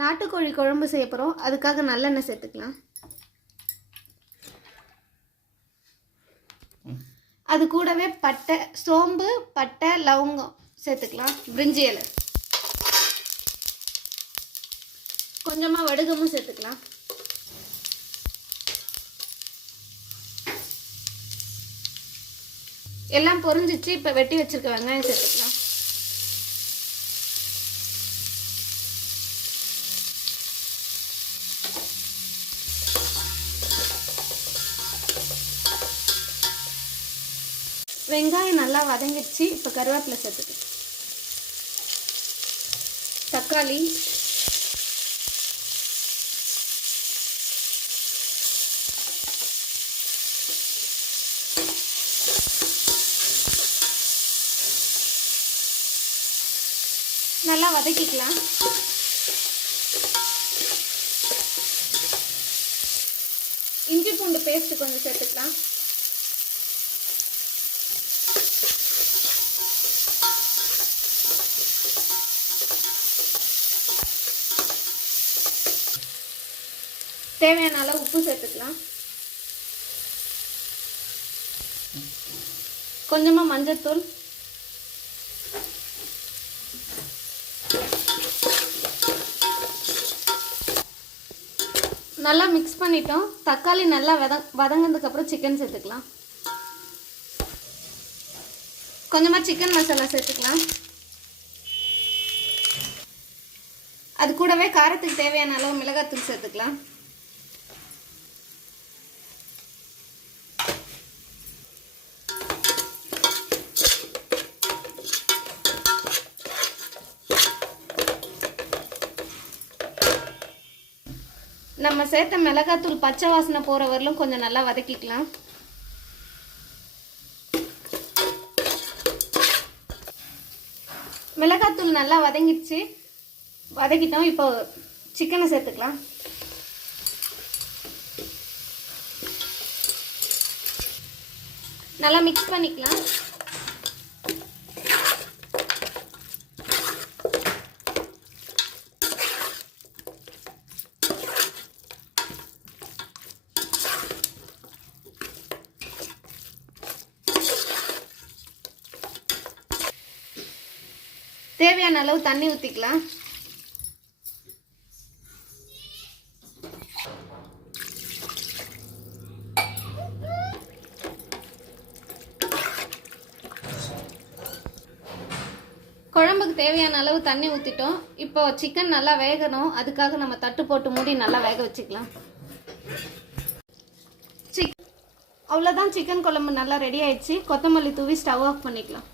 நாட்டுக்கோழி குழம்பு செய்ய போகிறோம். அதுக்காக நல்லெண்ணெய் சேர்த்துக்கலாம். அது கூடவே பட்டை, சோம்பு, பட்டை, லவங்கம் சேர்த்துக்கலாம். பிரிஞ்சி இலை, கொஞ்சமாக வடுகமும் சேர்த்துக்கலாம். எல்லாம் பொரிஞ்சிச்சு. இப்போ வெட்டி வச்சிருக்க வெங்காயம் சேர்த்துக்கலாம். வெங்காயம் நல்லா வதங்கிடுச்சு. இப்போ கருவேப்பிலை சேர்த்துக்கலாம். தக்காளி, நல்லா வதக்கிக்கலாம். இஞ்சி பூண்டு பேஸ்ட் கொஞ்சம் சேர்த்துக்கலாம். தேவையான அளவு உப்பு சேர்த்துக்கலாம். கொஞ்சமாக மஞ்சள்தூள், நல்லா மிக்ஸ் பண்ணிட்டோம். தக்காளி நல்லா வதங்கினதுக்கு அப்புறம் சிக்கன் சேர்த்துக்கலாம். கொஞ்சமாக சிக்கன் மசாலா சேர்த்துக்கலாம். அது கூடவே காரத்துக்கு தேவையான அளவு மிளகாத்தூள் சேர்த்துக்கலாம். நம்ம சேர்த்த மிளகாத்தூள் பச்சை வாசனை போகிற வரலும் கொஞ்சம் நல்லா வதக்கிக்கலாம். மிளகாத்தூள் நல்லா வதக்கிட்டோம். இப்போ சிக்கனை சேர்த்துக்கலாம். நல்லா மிக்ஸ் பண்ணிக்கலாம். தேவையான அளவு தண்ணி ஊற்றிக்கலாம். குழம்புக்கு தேவையான அளவு தண்ணி ஊற்றிட்டோம். இப்போ சிக்கன் நல்லா வேகணும். அதுக்காக நம்ம தட்டு போட்டு மூடி நல்லா வேக வச்சுக்கலாம். அவ்வளோதான், சிக்கன் குழம்பு நல்லா ரெடி ஆயிடுச்சு. கொத்தமல்லி தூவி ஸ்டவ் ஆஃப் பண்ணிக்கலாம்.